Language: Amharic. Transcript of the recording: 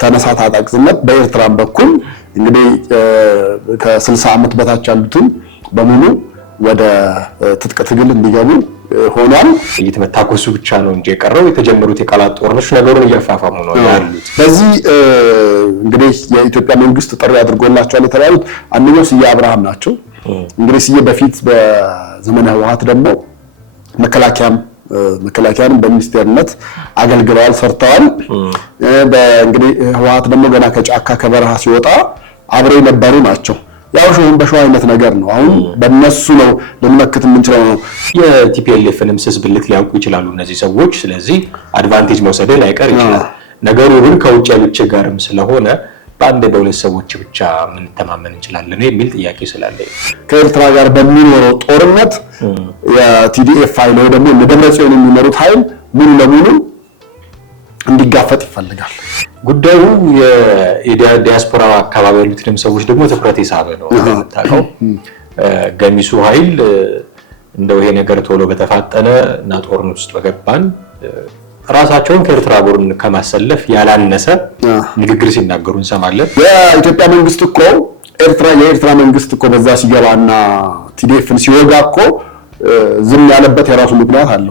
ተነሳ ታጣቂነት በኤርትራም በኩል እንግዲህ ከ60 ዓመት በታች ያሉትን በሙሉ ወደ ትጥቅ ትግል እንዲገቡ ሆኗል። እየተመታኮሱ ብቻ ነው እንጂ የቀረው የተጀመሩት የቃላት ጦርነቶች ነገሩን እያፋፋሙ ነው ያሉት። በዚህ እንግዲህ የኢትዮጵያ መንግስት ጥሪ አድርጎላቸዋል የተባሉት አንደኛው ስዬ አብርሃም ናቸው። እንግዲህ ስዬ በፊት በዘመነ ህወሓት ደግሞ መከላከያን በሚኒስቴርነት አገልግለዋል፣ ሰርተዋል። በእንግዲህ ህወሓት ደግሞ ገና ከጫካ ከበረሃ ሲወጣ አብረው የነበሩ ናቸው። ያው ሾህን በሾህ አይነት ነገር ነው። አሁን በእነሱ ነው ልንመክት የምንችለው ነው። የቲፒኤልኤፍንም ስስ ብልት ሊያውቁ ይችላሉ እነዚህ ሰዎች። ስለዚህ አድቫንቴጅ መውሰድ ላይቀር ይችላል። ነገሩ ግን ከውጭ ያሉት ጋርም ስለሆነ በአንድ በሁለት ሰዎች ብቻ ምን ተማመን እንችላለን የሚል ጥያቄ ስላለኝ ከኤርትራ ጋር በሚኖረው ጦርነት የቲዲኤፍ ኃይል ወይ ደግሞ ለደብረጽዮን የሚመሩት ኃይል ሙሉ ለሙሉ እንዲጋፈጥ ይፈልጋል። ጉዳዩ የዲያስፖራ አካባቢ ያሉትንም ሰዎች ደግሞ ትኩረት የሳበ ነው። ታውቀው ገሚሱ ኃይል እንደው ይሄ ነገር ቶሎ በተፋጠነ እና ጦርነት ውስጥ በገባን ራሳቸውን ከኤርትራ ጎን ከማሰለፍ ያላነሰ ንግግር ሲናገሩ እንሰማለን። የኢትዮጵያ መንግስት እኮ የኤርትራ መንግስት እኮ በዛ ሲገባና ቲዲኤፍን ሲወጋ እኮ ዝም ያለበት የራሱ ምክንያት አለው።